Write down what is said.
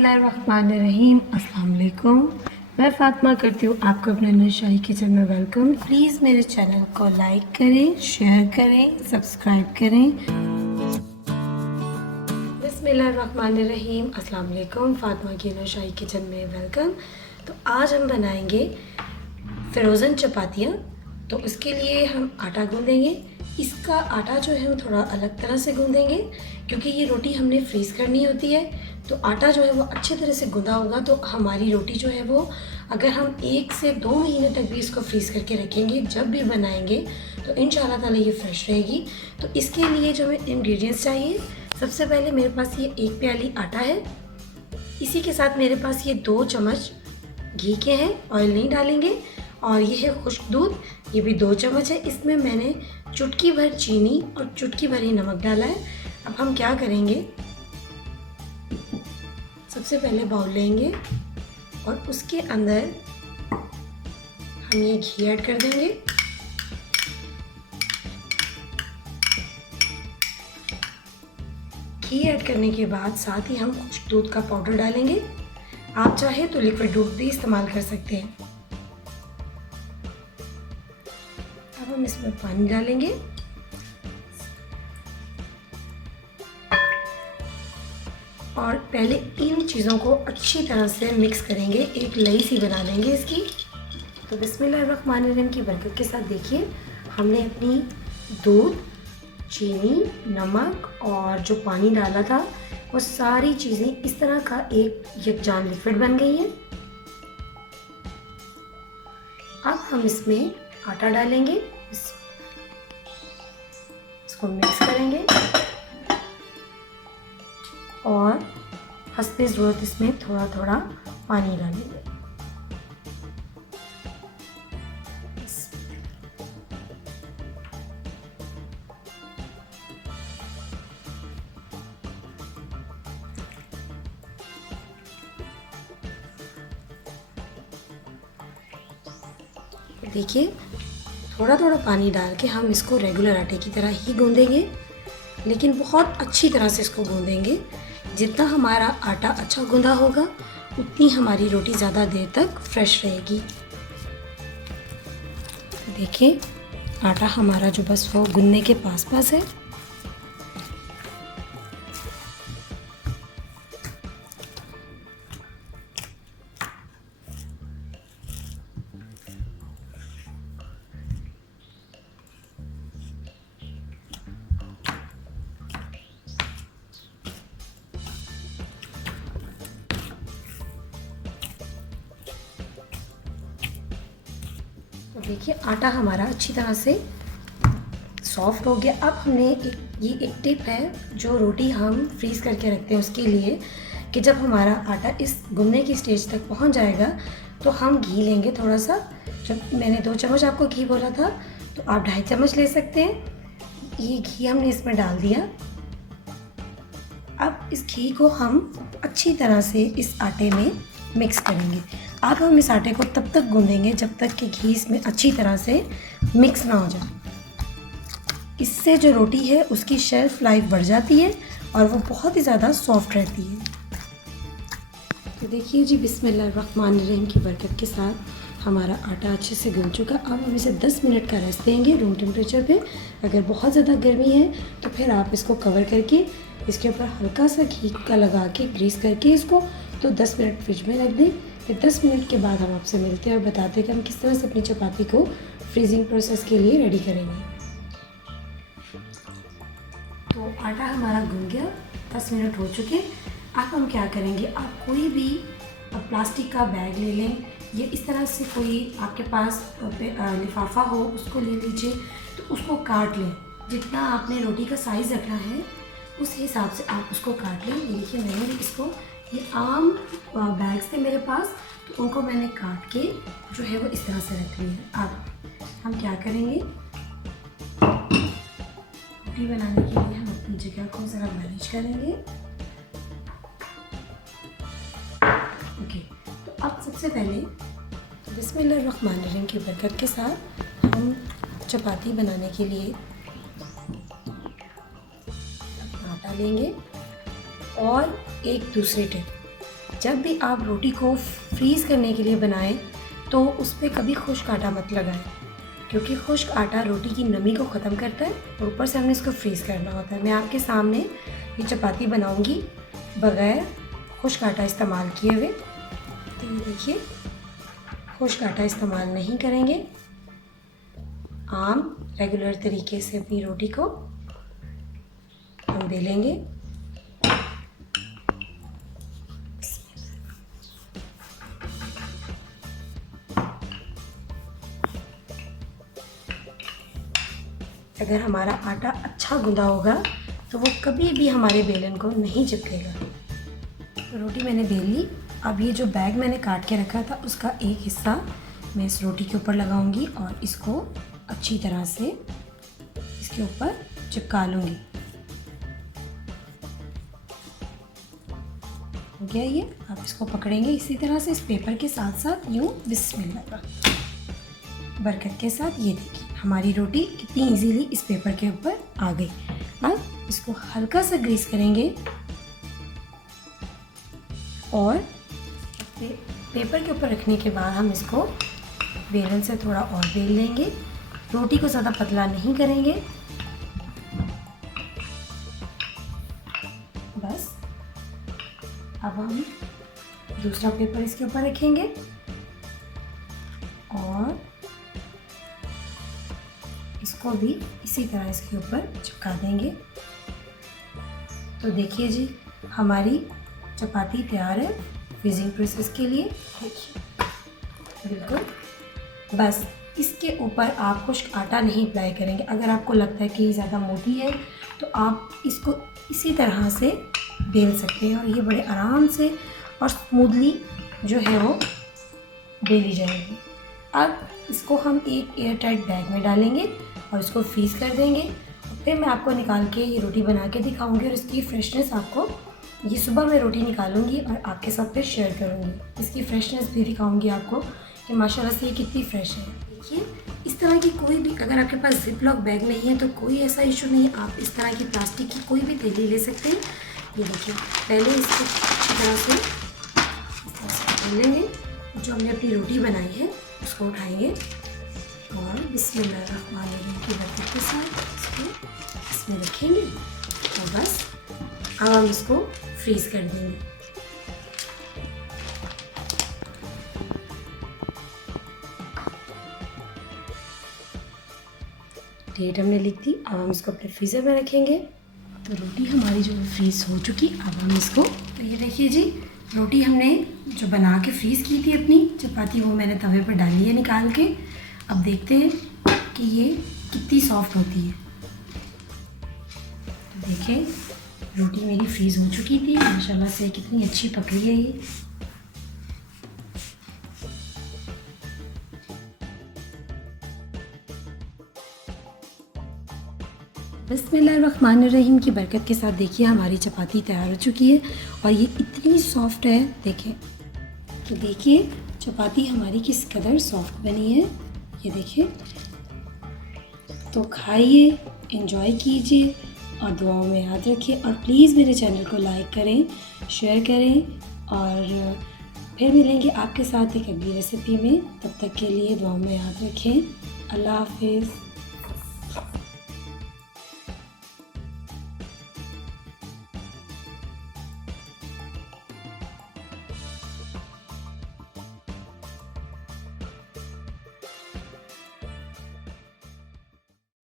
बिस्मिल्लाहिर्रहमानिर्रहीम। अस्सलाम वालेकुम। मैं फ़ातिमा करती हूँ आपको अपने नशाई किचन में वेलकम। प्लीज़ मेरे चैनल को लाइक करें, शेयर करें, सब्सक्राइब करें। बिस्मिल्लाहिर्रहमानिर्रहीम। अस्सलाम वालेकुम। फ़ातिमा की नशाई किचन में वेलकम। तो आज हम बनाएंगे फ्रोज़न चपातियाँ। तो उसके लिए हम आटा गूँधेंगे। इसका आटा जो है वो थोड़ा अलग तरह से गूँधेंगे क्योंकि ये रोटी हमने फ्रीज़ करनी होती है। तो आटा जो है वो अच्छी तरह से गूँधा होगा तो हमारी रोटी जो है वो अगर हम 1 से 2 महीने तक भी इसको फ्रीज़ करके रखेंगे, जब भी बनाएंगे तो इंशाल्लाह ताला ये फ्रेश रहेगी। तो इसके लिए जो हमें इंग्रेडिएंट्स चाहिए, सबसे पहले मेरे पास ये 1 प्याली आटा है। इसी के साथ मेरे पास ये 2 चम्मच घी के हैं, ऑयल नहीं डालेंगे। और ये है खुश्क दूध, ये भी 2 चम्मच है। इसमें मैंने चुटकी भर चीनी और चुटकी भर ही नमक डाला है। अब हम क्या करेंगे, सबसे पहले बाउल लेंगे और उसके अंदर हम ये घी ऐड कर देंगे। घी ऐड करने के बाद साथ ही हम खुश्क दूध का पाउडर डालेंगे। आप चाहे तो लिक्विड दूध भी इस्तेमाल कर सकते हैं। अब हम इसमें पानी डालेंगे और पहले इन चीज़ों को अच्छी तरह से मिक्स करेंगे, एक लई सी बना लेंगे इसकी। तो बिस्मिल्लाहिर्रहमानिर्रहीम की बरकत के साथ देखिए हमने अपनी दूध, चीनी, नमक और जो पानी डाला था वो सारी चीज़ें इस तरह का एक यकजान लिक्विड बन गई है। अब हम इसमें आटा डालेंगे, इसको मिक्स करेंगे और हंसते ज़रूरत इसमें थोड़ा थोड़ा पानी डालेंगे। देखिए थोड़ा थोड़ा पानी डाल के हम इसको रेगुलर आटे की तरह ही गूँधेंगे, लेकिन बहुत अच्छी तरह से इसको गूँधेंगे। जितना हमारा आटा अच्छा गूँधा होगा उतनी हमारी रोटी ज़्यादा देर तक फ्रेश रहेगी। देखिए आटा हमारा जो बस वो गूँधने के पास पास है। तो देखिए आटा हमारा अच्छी तरह से सॉफ्ट हो गया। अब हमने एक टिप है जो रोटी हम फ्रीज़ करके रखते हैं उसके लिए, कि जब हमारा आटा इस गूँधने की स्टेज तक पहुंच जाएगा तो हम घी लेंगे थोड़ा सा। जब मैंने 2 चम्मच आपको घी बोला था तो आप 2.5 चम्मच ले सकते हैं। ये घी हमने इसमें डाल दिया। अब इस घी को हम अच्छी तरह से इस आटे में मिक्स करेंगे। अब हम इस आटे को तब तक गूँधेंगे जब तक कि घी इसमें अच्छी तरह से मिक्स ना हो जाए। इससे जो रोटी है उसकी शेल्फ लाइफ बढ़ जाती है और वो बहुत ही ज़्यादा सॉफ्ट रहती है। तो देखिए जी बिस्मिल्लाहिर्रहमानिर्रहीम की बरकत के साथ हमारा आटा अच्छे से गूँध चुका। अब हम इसे 10 मिनट का रेस्ट देंगे रूम टेम्परेचर पे। अगर बहुत ज़्यादा गर्मी है तो फिर आप इसको कवर करके इसके ऊपर हल्का सा घी का लगा के ग्रीस करके इसको तो 10 मिनट फ्रिज में रख दें। फिर 10 मिनट के बाद हम आपसे मिलते हैं और बताते हैं कि हम किस तरह से अपनी चपाती को फ्रीजिंग प्रोसेस के लिए रेडी करेंगे। तो आटा हमारा गूँध गया, 10 मिनट हो चुके। अब हम क्या करेंगे, आप कोई भी प्लास्टिक का बैग ले लें, ये इस तरह से कोई आपके पास लिफाफा हो उसको ले लीजिए। तो उसको काट लें, जितना आपने रोटी का साइज़ रखना है उस हिसाब से आप उसको काट लें। ये देखिए मैंने इसको, ये आम बैग्स थे मेरे पास तो उनको मैंने काट के जो है वो इस तरह से रख लिया है। अब हम क्या करेंगे, रोटी बनाने के लिए हम अपनी जगह को ज़रा मैनेज करेंगे। ओके, तो अब सबसे पहले बिस्मिल्लाहिर्रहमानिर्रहीम की बरकत के साथ हम चपाती बनाने के लिए आटा लेंगे। और एक दूसरी टिप, जब भी आप रोटी को फ्रीज़ करने के लिए बनाएं तो उस पर कभी खुश्क आटा मत लगाएं, क्योंकि खुश्क आटा रोटी की नमी को ख़त्म करता है और ऊपर से हमने इसको फ्रीज़ करना होता है। मैं आपके सामने ये चपाती बनाऊंगी बग़ैर खुश्क आटा इस्तेमाल किए हुए। तो ये देखिए, खुश्क आटा इस्तेमाल नहीं करेंगे, आम रेगुलर तरीके से अपनी रोटी को हम बेलेंगे। अगर हमारा आटा अच्छा गूंदा होगा तो वो कभी भी हमारे बेलन को नहीं चिपकेगा। तो रोटी मैंने बेल ली। अब ये जो बैग मैंने काट के रखा था उसका एक हिस्सा मैं इस रोटी के ऊपर लगाऊंगी और इसको अच्छी तरह से इसके ऊपर चिपका लूँगी। हो गया ये। आप इसको पकड़ेंगे इसी तरह से इस पेपर के साथ साथ यूँ बिस्मिल्लाह बरकत के साथ। ये देखिए हमारी रोटी कितनी इजीली इस पेपर के ऊपर आ गई। अब इसको हल्का सा ग्रीस करेंगे और पेपर के ऊपर रखने के बाद हम इसको बेलन से थोड़ा और बेल लेंगे। रोटी को ज़्यादा पतला नहीं करेंगे, बस। अब हम दूसरा पेपर इसके ऊपर रखेंगे और इसको भी इसी तरह इसके ऊपर चिपका देंगे। तो देखिए जी, हमारी चपाती तैयार है फ्रीजिंग प्रोसेस के लिए। देखिए बिल्कुल, बस इसके ऊपर आप खुश्क आटा नहीं अप्लाई करेंगे। अगर आपको लगता है कि ये ज़्यादा मोटी है तो आप इसको इसी तरह से बेल सकते हैं और ये बड़े आराम से और स्मूथली जो है वो बेली जाएगी। अब इसको हम एक एयर टाइट बैग में डालेंगे और इसको फ्रीज़ कर देंगे। फिर मैं आपको निकाल के ये रोटी बना के दिखाऊंगी और इसकी फ्रेशनेस आपको, ये सुबह मैं रोटी निकालूंगी और आपके साथ फिर शेयर करूंगी। इसकी फ्रेशनेस भी दिखाऊंगी आपको कि माशाल्लाह से ये कितनी फ्रेश है। देखिए, इस तरह की कोई भी, अगर आपके पास जिप लॉक बैग नहीं है तो कोई ऐसा इशू नहीं है, आप इस तरह की प्लास्टिक की कोई भी थैली ले सकते हैं। ये देखिए, पहले इसको अच्छी तरह से ले लेंगे। जो हमने अपनी रोटी बनाई है उसको उठाएंगे और बिस्मिल्लाहिर्रहमानिर्रहीम की बरकत के साथ इसको इसमें रखेंगे और बस अब हम इसको फ्रीज़ कर देंगे। डेट हमने लिख दी। अब हम इसको अपने फ्रीज़र में रखेंगे। तो रोटी हमारी जो फ्रीज़ हो चुकी, अब हम इसको, तो ये देखिए जी, रोटी हमने जो बना के फ्रीज़ की थी अपनी चपाती, वो मैंने तवे पर डाली है निकाल के। अब देखते हैं कि ये कितनी सॉफ्ट होती है। तो देखें, रोटी मेरी फ्रीज़ हो चुकी थी, माशाल्लाह से कितनी अच्छी पक रही है ये। बिस्मिल्लाहिर्रहमानिर्रहीम की बरकत के साथ देखिए हमारी चपाती तैयार हो चुकी है और ये इतनी सॉफ्ट है। देखें, तो देखिए चपाती हमारी किस कदर सॉफ्ट बनी है। ये देखिए, तो खाइए, एंजॉय कीजिए और दुआओं में याद रखिए। और प्लीज़ मेरे चैनल को लाइक करें, शेयर करें और फिर मिलेंगे आपके साथ एक अगली रेसिपी में। तब तक के लिए दुआओं में याद रखें। अल्लाह हाफिज़।